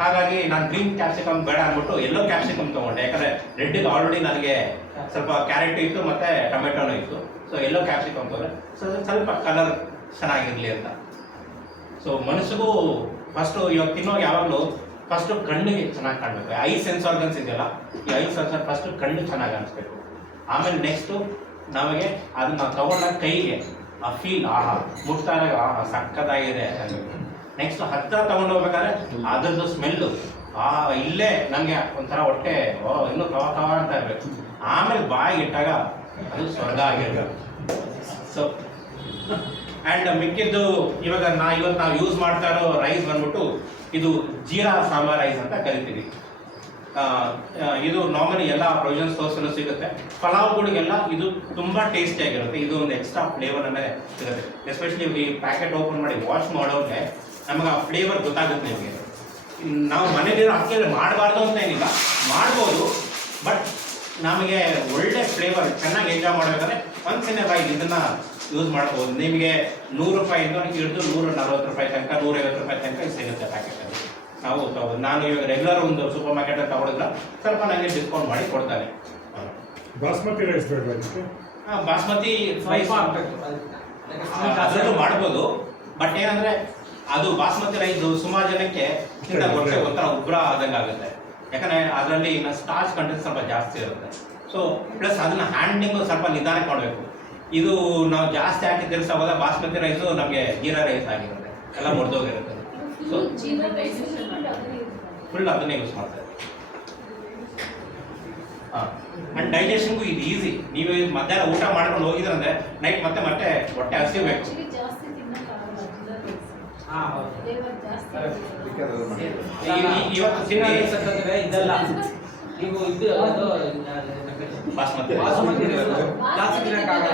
ಹಾಗಾಗಿ ನಾನು ಗ್ರೀನ್ ಕ್ಯಾಪ್ಸಿಕಮ್ ಬೇಡ ಅಂದ್ಬಿಟ್ಟು ಎಲ್ಲೋ ಕ್ಯಾಪ್ಸಿಕಮ್ ತೊಗೊಂಡೆ. ಯಾಕಂದರೆ ರೆಡ್ಡಿಗೆ ಆಲ್ರೆಡಿ ನನಗೆ ಸ್ವಲ್ಪ ಕ್ಯಾರೆಟ್ ಇತ್ತು ಮತ್ತು ಟೊಮೆಟೊನೂ ಇತ್ತು. ಸೊ ಎಲ್ಲೋ ಕ್ಯಾಪ್ಸಿಕಮ್ ತೊಗೊಂಡೆ, ಸೊ ಸ್ವಲ್ಪ ಕಲರ್ ಚೆನ್ನಾಗಿರಲಿ ಅಂತ. ಸೊ ಮನಸ್ಸಿಗೂ ಫಸ್ಟು ಇವಾಗ ತಿನ್ನೋವಾಗ ಯಾವಾಗಲೂ ಫಸ್ಟು ಕಣ್ಣಿಗೆ ಚೆನ್ನಾಗಿ ಕಾಣಬೇಕು. ಐ ಸೆನ್ಸ್ ಆರ್ಗನ್ಸ್ ಇದೆಯಲ್ಲ, ಈ ಐ ಸೆನ್ಸರ್ ಫಸ್ಟು ಕಣ್ಣು ಚೆನ್ನಾಗಿ ಅನಿಸ್ಬೇಕು. ಆಮೇಲೆ ನೆಕ್ಸ್ಟು ನಮಗೆ ಅದನ್ನ ನಾವು ತಗೊಂಡಾಗ ಕೈಗೆ ಆ ಫೀಲ್, ಆಹಾ ಮುಟ್ತಾರೆ, ಆಹಾ ಸಕ್ಕತ್ತಾಗಿದೆ ಅನ್ನಬೇಕು. ನೆಕ್ಸ್ಟ್ ಹತ್ತಿರ ತೊಗೊಂಡು ಹೋಗ್ಬೇಕಾದ್ರೆ ಅದ್ರದ್ದು ಸ್ಮೆಲ್ಲು, ಇಲ್ಲೇ ನನಗೆ ಒಂಥರ ಹೊಟ್ಟೆ ಇನ್ನೂ ಕವ ಅಂತ ಇರಬೇಕು. ಆಮೇಲೆ ಬಾಯಿಗೆ ಇಟ್ಟಾಗ ಅದು ಸ್ವರ್ಗ ಆಗಿರ್ಬೇಕು. ಸೊ ಆ್ಯಂಡ್ ಮಿಕ್ಕಿದ್ದು ಇವಾಗ ಇವತ್ತು ನಾವು ಯೂಸ್ ಮಾಡ್ತಾ ಇರೋ ರೈಸ್ ಬಂದ್ಬಿಟ್ಟು ಇದು ಜೀರಾ ಸಾಂಬಾರ್ ರೈಸ್ ಅಂತ ಕರಿತೀವಿ. ಇದು ನಾರ್ಮಲಿ ಎಲ್ಲ ಪ್ರೊವಿಷನ್ ಸ್ಟೋರ್ಸಲ್ಲೂ ಸಿಗುತ್ತೆ. ಪಲಾವ್ಗಳಿಗೆಲ್ಲ ಇದು ತುಂಬ ಟೇಸ್ಟಿಯಾಗಿರುತ್ತೆ. ಇದು ಒಂದು ಎಕ್ಸ್ಟ್ರಾ ಫ್ಲೇವರನ್ನೇ ಸಿಗುತ್ತೆ. ಎಸ್ಪೆಷಲಿ ಈ ಪ್ಯಾಕೆಟ್ ಓಪನ್ ಮಾಡಿ ವಾಶ್ ಮಾಡೋಕ್ಕೆ ನಮಗೆ ಆ ಫ್ಲೇವರ್ ಗೊತ್ತಾಗುತ್ತೆ. ನಿಮಗೆ ನಾವು ಮನೇಲಿರೋ ಅಕ್ಕಿಯಲ್ಲಿ ಮಾಡಬಾರ್ದು ಅಂತ ಏನಿಲ್ಲ, ಮಾಡ್ಬೋದು, ಬಟ್ ನಮಗೆ ಒಳ್ಳೆ ಫ್ಲೇವರ್ ಚೆನ್ನಾಗಿ ಎಂಜಾಯ್ ಮಾಡಬೇಕಾದ್ರೆ ಒನ್ಸಿನ ಬಾಯಿ ಇದನ್ನು ಯೂಸ್ ಮಾಡ್ಬೋದು. ನಿಮಗೆ 100 ರೂಪಾಯಿಂದ ಹಿಡಿದು 140 ರೂಪಾಯಿ ತನಕ, 150 ರೂಪಾಯಿ ತನಕ ಸಿಗುತ್ತೆ ಪ್ಯಾಕೆಟಲ್ಲಿ. ನಾವು ನಾನು ಇವಾಗ ರೆಗ್ಯುಲರ್ ಒಂದು ಸೂಪರ್ ಮಾರ್ಕೆಟಲ್ಲಿ ತಗೊಳಿದ್ರೆ ಸ್ವಲ್ಪ ನನಗೆ ಡಿಸ್ಕೌಂಟ್ ಮಾಡಿ ಕೊಡ್ತಾರೆ. ಬಾಸ್ಮತಿ ರೈಸ್ ಬೇಡ ಅದಕ್ಕೆ? ಬಾಸ್ಮತಿ ರೈಸ್ ಅದರಲ್ಲೂ ಮಾಡ್ಬೋದು, ಬಟ್ ಏನಂದರೆ ಅದು ಬಾಸ್ಮತಿ ರೈಸ್ ಸುಮಾರು ಜನಕ್ಕೆ ಹೊಟ್ಟೆ ಒಂಥರ ಉಬ್ರ ಆದಂಗೆ ಆಗುತ್ತೆ. ಯಾಕಂದರೆ ಅದರಲ್ಲಿ ಇನ್ನು ಸ್ಟಾರ್ಚ್ ಕಂಟೆಂಟ್ ಸ್ವಲ್ಪ ಜಾಸ್ತಿ ಇರುತ್ತೆ. ಸೊ ಪ್ಲಸ್ ಅದನ್ನು ಹ್ಯಾಂಡ್ಲಿಂಗು ಸ್ವಲ್ಪ ನಿಧಾನಕ್ಕೆ ಮಾಡಬೇಕು. ಇದು ನಾವು ಜಾಸ್ತಿ ಹಾಕಿ ತಿರ್ಸೋವಾಗ ಬಾಸ್ಮತಿ ರೈಸು ನಮಗೆ ಜೀರಾ ರೈಸ್ ಆಗಿರುತ್ತೆ, ಎಲ್ಲ ಮುರಿದೋಗಿರುತ್ತೆ. ಸೊ ಫುಲ್ ಅದನ್ನೇ ಯೂಸ್ ಮಾಡ್ತಾರೆ. ಹಾಂ, ಆ್ಯಂಡ್ ಡೈಜೆಷನ್ಗೂ ಇದು ಈಸಿ. ನೀವು ಮಧ್ಯಾಹ್ನ ಊಟ ಮಾಡ್ಕೊಂಡು ಹೋಗಿದ್ರಂದ್ರೆ ನೈಟ್ ಮತ್ತೆ ಹೊಟ್ಟೆ ಹಸಿಬೇಕು. ಇವತ್ತು ತಿಂಡಿ ಇದೆಲ್ಲ ನೀವು ಇದು ಅದು ಬಾಸ್ಮತಿ ಬಾಸುಮತಿ ರೈಸ್ ಜಾಸ್ತಿ ತಿನ್ನಕ್ಕಾಗಲ್ಲ.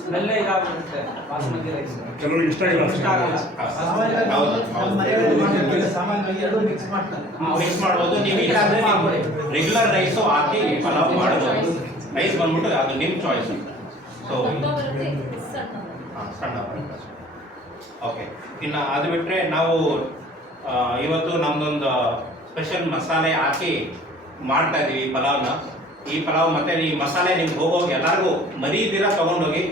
ಸ್ಮೆಲ್ ಇದಾಗುತ್ತೆ ಬಾಸುಮತಿ ರೈಸ್. ಕೆಲವರಿಗೆ ಇಷ್ಟ ಇಲ್ಲ. ಇಷ್ಟ ಆಗಲ್ಲ. ಮಿಕ್ಸ್ ಮಾಡ್ಬೋದು. ನೀವು ಇಲ್ಲಾಂದ್ರೆ ರೆಗ್ಯುಲರ್ ರೈಸು ಹಾಕಿ ಪಲಾವ್ ಮಾಡ್ಬೋದು. ರೈಸ್ ಬಂದ್ಬಿಟ್ಟು ಅದು ನಿಮ್ಮ ಚಾಯ್ಸ್ ಅಂತ. ಸೊ ಸಣ್ಣ ಬರುತ್ತೆ. ಓಕೆ, ಇನ್ನು ಅದು ಬಿಟ್ಟರೆ ನಾವು ಇವತ್ತು ನಮ್ಮದೊಂದು ಸ್ಪೆಷಲ್ ಮಸಾಲೆ ಹಾಕಿ ಮಾಡ್ತಾ ಇದ್ದೀವಿ ಪಲಾವ್ನ. ಈ ಪಲಾವ್ ಮತ್ತು ಈ ಮಸಾಲೆ ನಿಮ್ಗೆ ಹೋಗೋಗಿ ಎಲ್ಲರಿಗೂ ಮರೀದಿರ ತೊಗೊಂಡೋಗಿ,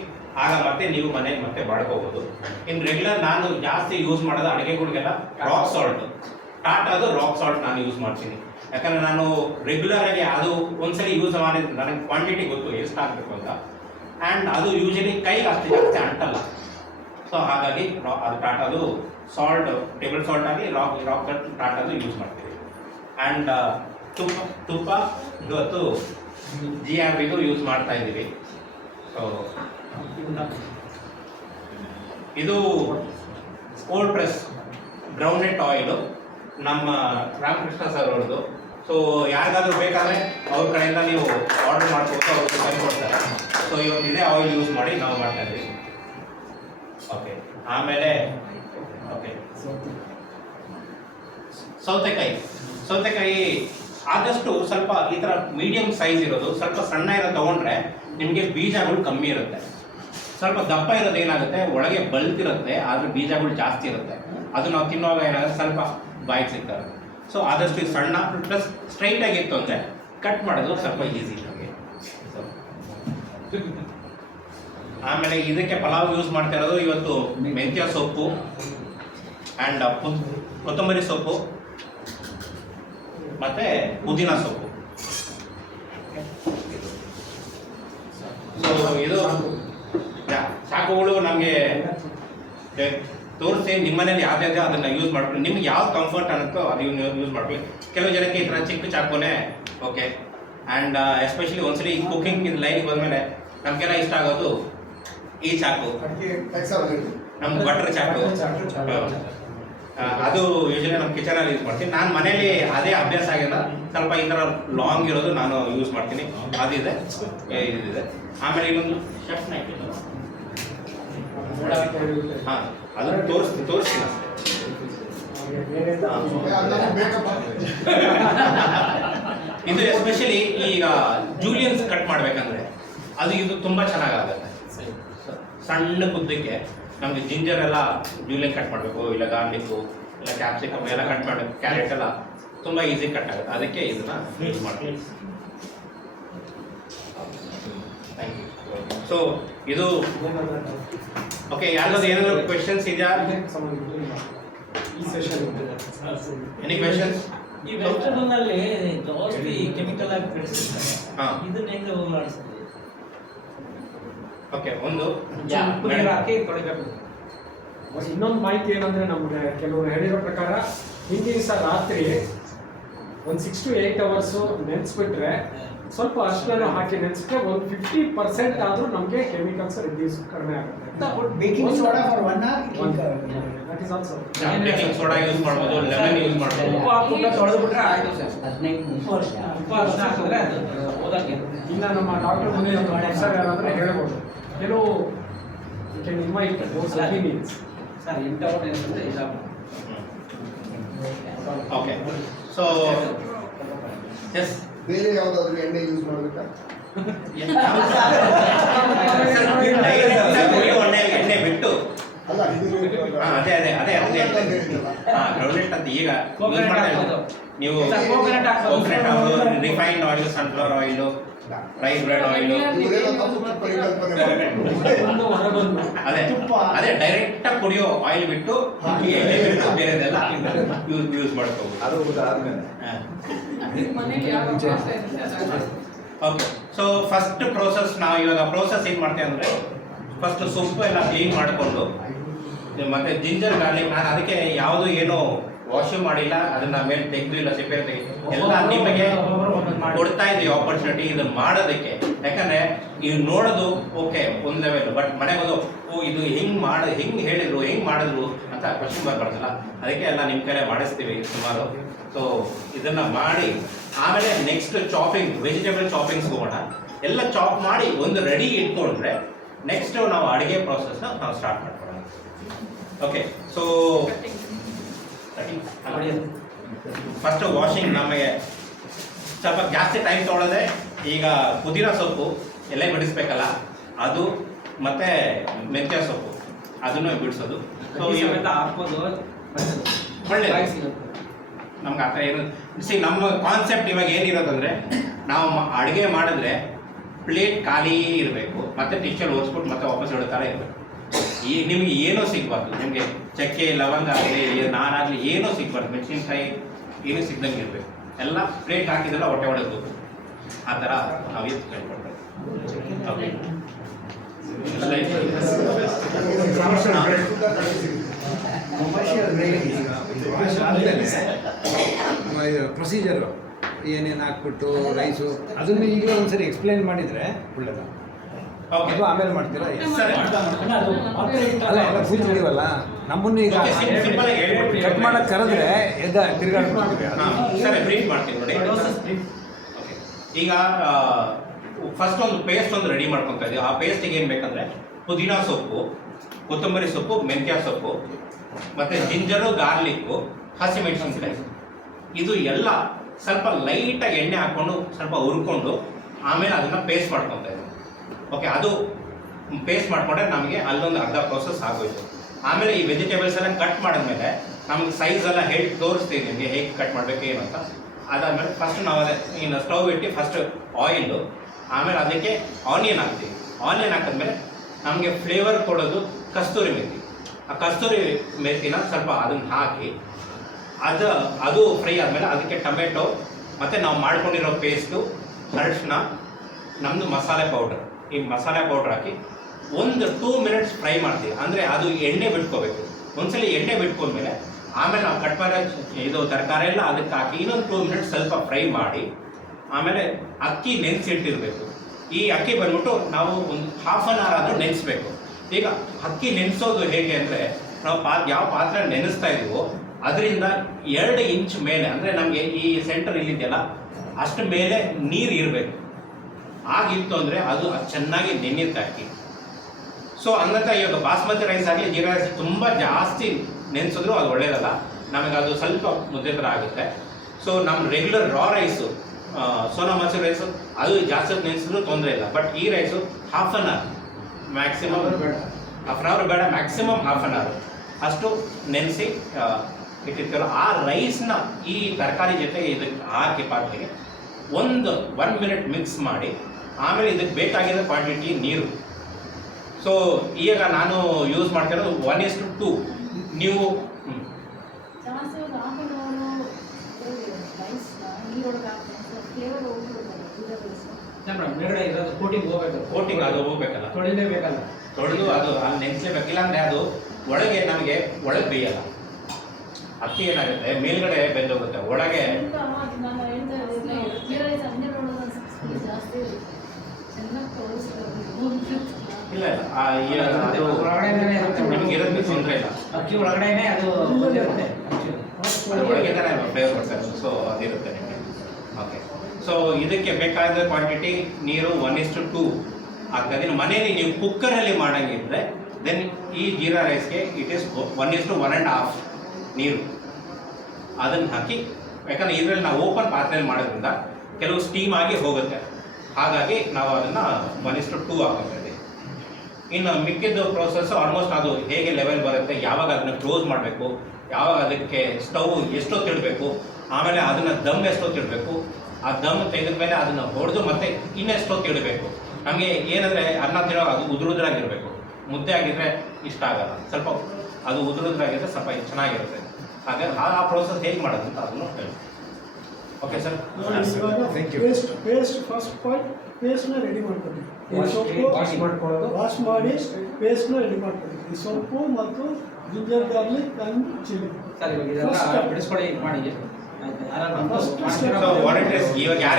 ಆಗ ಮತ್ತೆ ನೀವು ಮನೇಲಿ ಮತ್ತೆ ಮಾಡ್ಕೋಬೋದು. ಇನ್ನು ರೆಗ್ಯುಲರ್ ನಾನು ಜಾಸ್ತಿ ಯೂಸ್ ಮಾಡೋದು ಅಡುಗೆಗಳಿಗೆಲ್ಲ ರಾಕ್ ಸಾಲ್ಟ್, ಟಾಟಾದು ರಾಕ್ ಸಾಲ್ಟ್ ನಾನು ಯೂಸ್ ಮಾಡ್ತೀನಿ. ಯಾಕಂದರೆ ನಾನು ರೆಗ್ಯುಲರ್ ಆಗಿ ಅದು ಒಂದ್ಸರಿ ಯೂಸ್ ಮಾಡಿದ್ರೆ ನನಗೆ ಕ್ವಾಂಟಿಟಿ ಗೊತ್ತು ಎಷ್ಟು ಹಾಕಬೇಕು ಅಂತ. ಆ್ಯಂಡ್ ಅದು ಯೂಶಲಿ ಕೈಗೆ ಅಷ್ಟು ಜಾಸ್ತಿ ಅಂಟಲ್ಲ. ಸೊ ಹಾಗಾಗಿ ಅದು ಟಾಟಾದು ಸಾಲ್ಟ್, ಟೇಬಲ್ ಸಾಲ್ಟ್ ಆಗಿ ರಾಕ್ ಟಾಟಾದು ಯೂಸ್ ಮಾಡ್ತೀವಿ. ಆ್ಯಂಡ್ ತುಪ್ಪ ಇವತ್ತು GRBಗೂ ಯೂಸ್ ಮಾಡ್ತಾ ಇದ್ದೀವಿ. ಸೊ ಇದು ಕೋಲ್ಡ್ ಪ್ರೆಸ್ ಗ್ರೌಂಡ್ನೆಟ್ ಆಯಿಲು ನಮ್ಮ ರಾಮಕೃಷ್ಣ ಸರ್ ಅವ್ರದ್ದು. ಸೊ ಯಾರಿಗಾದ್ರೂ ಬೇಕಾದರೆ ಅವ್ರ ಕಡೆಯಿಂದ ನೀವು ಆರ್ಡರ್ ಮಾಡ್ಬೋದು, ಅವ್ರಿಗೆ ತಂದು ಕೊಡ್ತಾರೆ. ಸೊ ಇವತ್ತು ಇದೇ ಆಯಿಲ್ ಯೂಸ್ ಮಾಡಿ ನಾವು ಮಾಡ್ತಾ ಇದ್ದೀವಿ. ಓಕೆ, ಆಮೇಲೆ ಓಕೆ ಸೌತೆಕಾಯಿ ಆದಷ್ಟು ಸ್ವಲ್ಪ ಈ ಥರ ಮೀಡಿಯಂ ಸೈಜ್ ಇರೋದು, ಸ್ವಲ್ಪ ಸಣ್ಣ ಇರೋ ತೊಗೊಂಡ್ರೆ ನಿಮಗೆ ಬೀಜಗಳು ಕಮ್ಮಿ ಇರುತ್ತೆ. ಸ್ವಲ್ಪ ದಪ್ಪ ಇರೋದು ಏನಾಗುತ್ತೆ, ಒಳಗೆ ಬಲ್ತಿರುತ್ತೆ, ಆದ್ರೆ ಬೀಜಗಳು ಜಾಸ್ತಿ ಇರುತ್ತೆ. ಅದು ನಾವು ತಿನ್ನುವಾಗ ಏನಾಗುತ್ತೆ, ಸ್ವಲ್ಪ ಬಾಯಿಗೆ ಸಿಗ್ತವೆ. ಸೊ ಆದಷ್ಟು ಇದು ಸಣ್ಣ ಪ್ಲಸ್ ಸ್ಟ್ರೈಟ್ ಆಗಿತ್ತು ಅಂದರೆ ಕಟ್ ಮಾಡೋದು ಸ್ವಲ್ಪ ಈಸಿ ನಮಗೆ. ಆಮೇಲೆ ಇದಕ್ಕೆ ಪಲಾವ್ ಯೂಸ್ ಮಾಡ್ತಾ ಇರೋದು ಇವತ್ತು ಮೆಂತ್ಯ ಸೊಪ್ಪು ಆ್ಯಂಡ್ ಕೊತ್ತಂಬರಿ ಸೊಪ್ಪು ಮತ್ತು ಪುದೀನ ಸೊಪ್ಪು. ಸೊ ಇದು ಚಾಕುಗಳು ನಮಗೆ ತೋರಿಸಿ ನಿಮ್ಮ ಮನೇಲಿ ಯಾವ್ದಾದ್ರು ಅದನ್ನು ಯೂಸ್ ಮಾಡ್ಕೊಳ್ಳಿ. ನಿಮ್ಗೆ ಯಾವ್ದು ಕಂಫರ್ಟ್ ಅನ್ನುತ್ತೋ ಅದು ಯೂಸ್ ಮಾಡ್ಕೊಳ್ಳಿ. ಕೆಲವು ಜನಕ್ಕೆ ಈ ಥರ ಚಿಕ್ಕ ಚಾಕುನೇ ಓಕೆ. ಆ್ಯಂಡ್ ಎಸ್ಪೆಷಲಿ ಒಂದ್ಸಲಿ ಕುಕಿಂಗ್ ಇದು ಲೈನಿಗೆ ಬಂದಮೇಲೆ ನಮಗೆಲ್ಲ ಇಷ್ಟ ಆಗೋದು ಈ ಚಾಕು, ನಮ್ಮ ಬಟರ್ ಚಾಕು. ಅದು ಯೂಶಲಿ ನಮ್ಮ ಕಿಚನಲ್ಲಿ ಯೂಸ್ ಮಾಡ್ತೀನಿ. ನಾನು ಮನೇಲಿ ಅದೇ ಅಭ್ಯಾಸ ಆಗಿಲ್ಲ, ಸ್ವಲ್ಪ ಈ ಥರ ಲಾಂಗ್ ಇರೋದು ನಾನು ಯೂಸ್ ಮಾಡ್ತೀನಿ. ಅದಿದೆ, ಇದಿದೆ. ಆಮೇಲೆ ಇನ್ನೊಂದು ಶೆಫ್ ನೈಫ್, ಹಾಂ ಅದು ತೋರಿಸ್ತೀನಿ ಇದು ಎಸ್ಪೆಷಲಿ ಈಗ ಜೂಲಿಯನ್ಸ್ ಕಟ್ ಮಾಡ್ಬೇಕಂದ್ರೆ ಇದು ತುಂಬ ಚೆನ್ನಾಗಾಗುತ್ತೆ. ಸಣ್ಣ ಉದ್ದಕ್ಕೆ ನಮಗೆ ಜಿಂಜರ್ ಎಲ್ಲ ಜೂಲಿಯನ್ ಕಟ್ ಮಾಡಬೇಕು, ಇಲ್ಲ ಗಾರ್ಲಿಕ್ಕು, ಇಲ್ಲ ಕ್ಯಾಪ್ಸಿಕಮ್ ಎಲ್ಲ ಕಟ್ ಮಾಡಬೇಕು, ಕ್ಯಾರೆಟ್ ಎಲ್ಲ ತುಂಬ ಈಸಿ ಕಟ್ ಆಗುತ್ತೆ. ಅದಕ್ಕೆ ಇದನ್ನ ಯೂಸ್ ಮಾಡ್ತೀವಿ. Thank you. ಸೊ ಇದು ಓಕೆ. ಯಾರ್ದಾದ್ರು ಏನಾದರೂ ಕ್ವೆಶನ್ಸ್ ಇದೆಯಾ? Any questions? ಈ ವೆಜಿಟೇಬಲ್ ನಲ್ಲಿ ಜಾಸ್ತಿ ಕೆಮಿಕಲ್ ಆಗಿ ಬೆಳೆಸಿರ್ತಾರೆ. ಹಾಂ, ಇದನ್ನ ಹೆಂಗೆ ಮಾಡಿಸ್ತೀವಿ? ಓಕೆ. ಒಂದು ಉಪ್ಪು ನೀರು ಹಾಕಿ ತೊಳಿಬೇಕು. ಇನ್ನೊಂದು ಮಾಹಿತಿ ಏನಂದ್ರೆ ನಮ್ಗೆ ಕೆಲವರು ಹೇಳಿರೋ ಪ್ರಕಾರ ಹಿಂದಿನ ದಿವಸ ರಾತ್ರಿ ಒಂದು 6 to 8 hours ನೆನೆಸ್ಬಿಟ್ರೆ, ಸ್ವಲ್ಪ ಅಷ್ಟನ್ನು ಹಾಕಿ ನೆನೆಸಿದ್ರೆ ಒಂದು 50% ಆದ್ರೂ ನಮಗೆ ಕೆಮಿಕಲ್ಸ್ ರಿಡ್ಯೂಸ್ ಕಡಿಮೆ ಆಗುತ್ತೆ. Baking soda for 1 hour. That is also baking soda use ಮಾಡ್ಬೋದು, ಲೆಮನ್ ಯೂಸ್ ಮಾಡ್ಬೋದು. ಉಪ್ಪು ಹಾಕ್ಬಿಟ್ಟು ತೊಳೆದ್ಬಿಟ್ರೆ ಆಯ್ತು ಸರ್. 15 ನಿಮಿಷ. ಉಪ್ಪು ಅರ್ಶಿನ ಹಾಕಿದ್ರೆ ಅದು ಓದಕ್ಕೆ. ಇಲ್ಲ ನಮ್ಮ ಡಾಕ್ಟರ್ ಮುಂದೆ ಸರ್ ಯಾರಾದ್ರೆ ಹೇಳ್ಬೋದು. ಕೆಲವು ಇನ್ವೈಟ್ ದೋಸ್ ಒಪಿನಿಯನ್ಸ್. ಸರ್ ಇಂಥವ್ರು ಏನಂದ್ರೆ ಇಲ್ಲ. ಓಕೆ. ಸೊ ಎಸ್, ಬೇರೆ ಯಾವ್ದಾದ್ರು ಎಣ್ಣೆ ಯೂಸ್ ಮಾಡಬೇಕಾ? ಎಣ್ಣೆ ಬಿಟ್ಟು ಅಲ್ಲ ಅದೇ ಗ್ರೌಂಡ್ನೆಟ್ ಅಂತ ಈಗ ಯೂಸ್ ಮಾಡ್ತಾ ಇರೋದು. ನೀವು coconut ಹಾಕ್ಬೋದು. ಕೋಕೋನಟ್ ಹಾಕೋದು, refined oil, sunflower oil, rice bread oil, ಒಂದು ಹೊರಬಂದು ಅದೇ ಡೈರೆಕ್ಟ್ ಆಗಿ ಕುಡಿಯೋ ಆಯಿಲ್ ಬಿಟ್ಟು ಈ ಎಣ್ಣೆ ಬಿಟ್ಟು ಬೇರೆದೆಲ್ಲ ಯೂಸ್ ಮಾಡ್ಕೋಬಹುದು. ಓಕೆ. ಸೊ ಫಸ್ಟ್ ಪ್ರೋಸೆಸ್ ನಾವು ಇವಾಗ ಪ್ರೋಸೆಸ್ ಏನು ಮಾಡ್ತೇವೆ ಅಂದರೆ, ಫಸ್ಟ್ ಸೊಪ್ಪು ಎಲ್ಲ ಕ್ಲೀನ್ ಮಾಡಿಕೊಂಡು ಮತ್ತೆ ಜಿಂಜರ್ ಗಾರ್ಲಿಕ್, ನಾನು ಅದಕ್ಕೆ ಯಾವುದು ಏನು ವಾಶು ಮಾಡಿಲ್ಲ, ಅದನ್ನ ಮೇಲೆ ತೆಗೆದು ಇಲ್ಲ ಸಿಪ್ಪೆ ತೆಗೆದು ಎಲ್ಲ ನಿಮಗೆ ಕೊಡ್ತಾ ಇದ್ದೀವಿ ಆಪರ್ಚುನಿಟಿ ಇದನ್ನು ಮಾಡೋದಕ್ಕೆ. ಯಾಕಂದರೆ ನೀವು ನೋಡೋದು ಓಕೆ ಒಂದು ಲೆವೆಲ್, ಬಟ್ ಮನೆಗೆ ಹೋದು ಇದು ಹೆಂಗೆ ಹೇಳಿದ್ರು, ಹೆಂಗೆ ಮಾಡಿದ್ರು ಅಂತ ಕ್ವಶನ್ ಬರ್ತಲ್ಲ. ಅದಕ್ಕೆ ಎಲ್ಲ ನಿಮ್ಮ ಕೈಲೇ ಮಾಡಿಸ್ತೀವಿ ಸುಮಾರು. ಸೊ ಇದನ್ನು ಮಾಡಿ ಆಮೇಲೆ ನೆಕ್ಸ್ಟ್ ಚಾಪಿಂಗ್, ವೆಜಿಟೇಬಲ್ ಚಾಪಿಂಗ್ಸ್ ಹೋಗೋಣ. ಎಲ್ಲ ಚಾಪ್ ಮಾಡಿ ಒಂದು ರೆಡಿ ಇಟ್ಕೊಂಡ್ರೆ ನೆಕ್ಸ್ಟ್ ನಾವು ಅಡುಗೆ ಪ್ರಾಸೆಸ್ನ ನಾವು ಸ್ಟಾರ್ಟ್ ಮಾಡ್ಕೊಳ್ಳೋಣ. ಓಕೆ. ಸೊ ಫಸ್ಟ್ ವಾಷಿಂಗ್ ನಮಗೆ ಸ್ವಲ್ಪ ಜಾಸ್ತಿ ಟೈಮ್ ತೊಗೊಳ್ಳೋದೆ. ಈಗ ಪುದೀನ ಸೊಪ್ಪು ಎಲೆ ಬಿಡಿಸ್ಬೇಕಲ್ಲ, ಅದು ಮತ್ತು ಮೆಂತ್ಯ ಸೊಪ್ಪು ಅದನ್ನು ಬಿಡಿಸೋದು. ಸೊ ಇವೆಲ್ಲ ಹಾಕ್ಬೋದು. ಒಳ್ಳೆಯದು. ನಮ್ಗೆ ಆ ಥರ ಏನು ನಮ್ಮ ಕಾನ್ಸೆಪ್ಟ್ ಇವಾಗ ಏನಿರೋದಂದರೆ, ನಾವು ಅಡುಗೆ ಮಾಡಿದ್ರೆ ಪ್ಲೇಟ್ ಖಾಲಿ ಇರಬೇಕು, ಮತ್ತು ಟಿಶ್ಯಲ್ ಒರೆಸ್ಬಿಟ್ಟು ಮತ್ತೆ ವಾಪಸ್ ಇಡೋ ಥರ ಇರಬೇಕು. ಈಗ ನಿಮಗೆ ಏನೂ ಸಿಗಬಾರ್ದು, ನಿಮಗೆ ಚಕ್ಕೆ ಲವಂಗ ಆಗಲಿ ನಾನಾಗಲಿ ಏನೂ ಸಿಗಬಾರ್ದು, ಮೆಣಸಿನ್ಕಾಯಿ ಏನೂ ಸಿಗ್ದಂಗೆ ಇರಬೇಕು. ಎಲ್ಲ ಪ್ಲೇಟ್ ಹಾಕಿದೆಲ್ಲ ಹೊಟ್ಟೆ ಹೊಡೆದು ಆ ಥರ ನಾವು ಇದು ಕೇಳ್ಕೊಳ್ಬೇಕು. ಓಕೆ. ಪ್ರೊಸೀಜರು ಏನೇನು ಹಾಕ್ಬಿಟ್ಟು ರೈಸು ಅದನ್ನು ಈಗಲೇ ಒಂದ್ಸರಿ ಎಕ್ಸ್ಪ್ಲೈನ್ ಮಾಡಿದರೆ ಒಳ್ಳೆಯದು. ಓಕೆ. ಅದು ಆಮೇಲೆ ಮಾಡ್ತೀರಾ? ಸರಿ. ಅಲ್ಲ ಎಲ್ಲ ಕೂತಿದ್ದೀವಲ್ಲ, ನಮ್ಮನ್ನು ಈಗ ಸಿಂಪಲ್ ಆಗಿ ಹೇಳ್ಬಿಟ್ಟು ಕಟ್ ಮಾಡಕ್ಕೆ ಕರೆದ್ರೆ ತಿರ್ಗಾಡ್ಬಿಡ್ತೀವಿ. ಸರಿ, ಬ್ರೀಫ್ ಮಾಡ್ತೀನಿ ನೋಡಿ. ಓಕೆ. ಈಗ ಫಸ್ಟ್ ಒಂದು ಪೇಸ್ಟ್ ಒಂದು ರೆಡಿ ಮಾಡ್ಕೊತಾ ಇದ್ದೀವಿ. ಆ ಪೇಸ್ಟಿಗೆ ಏನು ಬೇಕಂದರೆ ಪುದೀನ ಸೊಪ್ಪು, ಕೊತ್ತಂಬರಿ ಸೊಪ್ಪು, ಮೆಂತ್ಯ ಸೊಪ್ಪು, ಮತ್ತು ಜಿಂಜರು, ಗಾರ್ಲಿಕ್ಕು, ಹಸಿಮೆಣಸಿನ್ಕಾಯಿ, ಇದು ಎಲ್ಲ ಸ್ವಲ್ಪ ಲೈಟಾಗಿ ಎಣ್ಣೆ ಹಾಕ್ಕೊಂಡು ಸ್ವಲ್ಪ ಹುರ್ಕೊಂಡು ಆಮೇಲೆ ಅದನ್ನು ಪೇಸ್ಟ್ ಮಾಡ್ಕೊತಾ ಇದ್ದೀವಿ. ಓಕೆ. ಅದು ಪೇಸ್ಟ್ ಮಾಡಿಕೊಂಡ್ರೆ ನಮಗೆ ಅಲ್ಲೊಂದು ಅರ್ಧ ಪ್ರೋಸೆಸ್ ಆಗೋಯ್ತು. ಆಮೇಲೆ ಈ ವೆಜಿಟೇಬಲ್ಸ್ ಎಲ್ಲ ಕಟ್ ಮಾಡಿದ್ಮೇಲೆ ನಮಗೆ ಸೈಜ್ ಎಲ್ಲ ಹೇಳಿ ತೋರಿಸ್ತೀವಿ ನಿಮಗೆ ಹೇಗೆ ಕಟ್ ಮಾಡಬೇಕು ಏನು ಅಂತ. ಅದಾದಮೇಲೆ ಫಸ್ಟ್ ನಾವು ಅದೇ ಇನ್ನು ಸ್ಟವ್ ಇಟ್ಟು ಫಸ್ಟ್ ಆಯಿಲು, ಆಮೇಲೆ ಅದಕ್ಕೆ ಆನಿಯನ್ ಹಾಕ್ತೀವಿ. ಆನಿಯನ್ ಹಾಕಿದ್ಮೇಲೆ ನಮಗೆ ಫ್ಲೇವರ್ ಕೊಡೋದು ಕಸ್ತೂರಿ ಮೆಥಿ. ಆ ಕಸ್ತೂರಿ ಮೆಥಿನ ಸ್ವಲ್ಪ ಅದನ್ನು ಹಾಕಿ ಅದು ಫ್ರೈ ಆದಮೇಲೆ ಅದಕ್ಕೆ ಟೊಮೆಟೊ ಮತ್ತು ನಾವು ಮಾಡ್ಕೊಂಡಿರೋ ಪೇಸ್ಟು, ಅರಿಶಿನ, ನಮ್ಮದು ಮಸಾಲೆ ಪೌಡ್ರ್, ಈ ಮಸಾಲೆ ಪೌಡ್ರ್ ಹಾಕಿ ಒಂದು 2 ಮಿನಿಟ್ಸ್ ಫ್ರೈ ಮಾಡ್ತೀವಿ. ಅಂದರೆ ಅದು ಎಣ್ಣೆ ಬಿಟ್ಕೋಬೇಕು. ಒಂದ್ಸಲಿ ಎಣ್ಣೆ ಬಿಟ್ಕೊಂಡ್ಮೇಲೆ ಆಮೇಲೆ ನಾವು ಕಟ್ ಮಾಡೋ ಇದು ತರಕಾರಿ ಎಲ್ಲ ಅದಕ್ಕೆ ಹಾಕಿ ಇನ್ನೊಂದು 2 ಮಿನಿಟ್ಸ್ ಸ್ವಲ್ಪ ಫ್ರೈ ಮಾಡಿ ಆಮೇಲೆ ಅಕ್ಕಿ ನೆನೆಸಿಟ್ಟಿರಬೇಕು. ಈ ಅಕ್ಕಿ ಬಂದ್ಬಿಟ್ಟು ನಾವು ಒಂದು ಹಾಫ್ ಆನ್ ಅವರ್ ಆದರೂ ನೆನೆಸ್ಬೇಕು. ಈಗ ಅಕ್ಕಿ ನೆನೆಸೋದು ಹೇಗೆ ಅಂದರೆ ನಾವು ಯಾವ ಪಾತ್ರೆ ನೆನೆಸ್ತಾ ಇದೀವೋ ಅದರಿಂದ 2 ಇಂಚ್ ಮೇಲೆ, ಅಂದರೆ ನಮಗೆ ಈ ಸೆಂಟರ್ ಇಲ್ಲಿದೆಯಲ್ಲ ಅಷ್ಟು ಮೇಲೆ ನೀರು ಇರಬೇಕು. ಆಗಿತ್ತು ಅಂದರೆ ಅದು ಚೆನ್ನಾಗಿ ನೆನೆಯುತ್ತೆ ಅಕ್ಕಿ. ಸೊ ಹಂಗಂತ ಇವಾಗ ಬಾಸ್ಮತಿ ರೈಸ್ ಆಗಲಿ ಜೀರಾ ರೈಸ್ ತುಂಬ ಜಾಸ್ತಿ ನೆನೆಸಿದ್ರು ಅದು ಒಳ್ಳೆಯದಲ್ಲ, ನಮಗೆ ಅದು ಸ್ವಲ್ಪ ಮುದ್ದೆ ಥರ ಆಗುತ್ತೆ. ಸೊ ನಮ್ಮ regular raw rice, Sona Masuri rice ಅದು ಜಾಸ್ತಿ ನೆನೆಸಿದ್ರು ತೊಂದರೆ ಇಲ್ಲ. ಬಟ್ ಈ rice half an hour maximum, half an hour ಬೇಡ, ಮ್ಯಾಕ್ಸಿಮಮ್ ಹಾಫ್ ಆನ್ ಅವರ್ ಅಷ್ಟು ನೆನೆಸಿ ಇಟ್ಟಿರ್ತೀರ. ಆ ರೈಸ್ನ ಈ ತರಕಾರಿ ಜೊತೆಗೆ ಇದಕ್ಕೆ ಹಾಕಿ ಪಾತ್ರೆಗೆ 1 ಮಿನಿಟ್ ಮಿಕ್ಸ್ ಮಾಡಿ ಆಮೇಲೆ ಇದಕ್ಕೆ ಬೇಕಾಗಿರೋ ಕ್ವಾಂಟಿಟಿ ನೀರು. ಸೊ ಈಗ ನಾನು ಯೂಸ್ ಮಾಡ್ತಿರೋದು 1:2. ನೀವು ಮೇಲ್ಗಡೆ ಇರೋದು ಕೋಟಿಂಗ್ ಹೋಗ್ಬೇಕು. ಕೋಟಿಂಗ್ ಅದು ಹೋಗ್ಬೇಕಲ್ಲ, ತೊಳಿಲೇಬೇಕಲ್ಲ. ತೊಳೆದು ಅದು ಅಲ್ಲಿ ನೆನೆಸಲೇಬೇಕು. ಇಲ್ಲಾಂದರೆ ಅದು ಒಳಗೆ ನಮಗೆ ಒಳಗೆ ಬೇಯಲ್ಲ. ಅಕ್ಕಿ ಏನಾಗುತ್ತೆ ಮೇಲ್ಗಡೆ ಬೆಂದೋಗುತ್ತೆ, ಒಳಗೆ ಇಲ್ಲ ಇಲ್ಲ ಅದು ಒಳಗಡೆನೇ ಇರುತ್ತೆ. ನಿಮ್ಗೆ ಇರೋದಕ್ಕೆ ತೊಂದರೆ ಇಲ್ಲ. ಅಕ್ಕಿ ಒಳಗಡೆನೆ ಅದು ಬಂದಿರುತ್ತೆ. ಅದು ಒಳಗೆ ತಾನೇ ಫ್ಲೇವರ್ ಬರ್ತಾರೆ. ಸೊ ಅದಿರುತ್ತೆ ನಿಮಗೆ. ಓಕೆ. ಸೊ ಇದಕ್ಕೆ ಬೇಕಾದ ಕ್ವಾಂಟಿಟಿ ನೀರು 1:2 ಆಗ್ತದೆ. ಮನೆಯಲ್ಲಿ ನೀವು ಕುಕ್ಕರಲ್ಲಿ ಮಾಡೋಂಗಿದ್ರೆ ದೆನ್ ಈ ಜೀರಾ ರೈಸ್ಗೆ ಇಟ್ ಈಸ್ 1:1.5 ನೀರು ಅದನ್ನು ಹಾಕಿ. ಯಾಕಂದರೆ ಇದರಲ್ಲಿ ನಾವು ಓಪನ್ ಪಾತ್ರೆಯಲ್ಲಿ ಮಾಡೋದ್ರಿಂದ ಕೆಲವು ಸ್ಟೀಮ್ ಆಗಿ ಹೋಗುತ್ತೆ, ಹಾಗಾಗಿ ನಾವು ಅದನ್ನು 1:2 ಹಾಕೋತೀವಿ. ಇನ್ನು ಮಿಕ್ಕಿದ್ದು ಪ್ರೋಸೆಸ್ಸು ಆಲ್ಮೋಸ್ಟ್ ಅದು ಹೇಗೆ ಲೆವೆಲ್ ಬರುತ್ತೆ, ಯಾವಾಗ ಅದನ್ನು ಕ್ಲೋಸ್ ಮಾಡಬೇಕು, ಯಾವಾಗ ಅದಕ್ಕೆ ಸ್ಟವ್ ಎಷ್ಟೊತ್ತಿಡಬೇಕು, ಆಮೇಲೆ ಅದನ್ನು ದಮ್ ಎಷ್ಟೊತ್ತಿಡಬೇಕು, ಆ ದಮ್ ತೆಗೆದ ಮೇಲೆ ಅದನ್ನು ಹೊಡೆದು ಮತ್ತೆ ಇನ್ನೆಷ್ಟೊತ್ತಿಡಬೇಕು. ನಮಗೆ ಏನಂದರೆ ಅನ್ನ ತಿನ್ನೋ ಅದು ಉದುರುದ್ರಾಗಿರಬೇಕು. ಮುದ್ದೆ ಆಗಿದ್ರೆ ಇಷ್ಟ ಆಗಲ್ಲ, ಸ್ವಲ್ಪ ಅದು ಉದುರುದ್ರಾಗಿದ್ರೆ ಸ್ವಲ್ಪ ಚೆನ್ನಾಗಿರುತ್ತೆ. ಹಾಗೆ ಆ ಪ್ರೋಸೆಸ್ ಹೇಗೆ ಮಾಡೋದು ಅಂತ ಅದನ್ನು ಹೇಳಿ. Okay sir. Thank you. Paste first point ಪೇಸ್ಟ್ನ ರೆಡಿ ಮಾಡ್ಕೊತೀವಿ. ವಾಶ್ ಮಾಡ್ಕೊಳ್ಳೋದು, ವಾಶ್ ಮಾಡಿ ಪೇಸ್ಟ್ನ ರೆಡಿ ಮಾಡ್ಕೊತೀವಿ. ಈ ಸೊಪ್ಪು ಮತ್ತು ginger garlic and chilli. Sir ಇವಾಗ ಇದೆಲ್ಲ ಬಿಡಿಸ್ಕೊಳ್ಳಿ ಮಾಡಿ. ಆಯ್ತು, ಯಾರು First step. So what it is, ಇವಾಗ ಯಾರು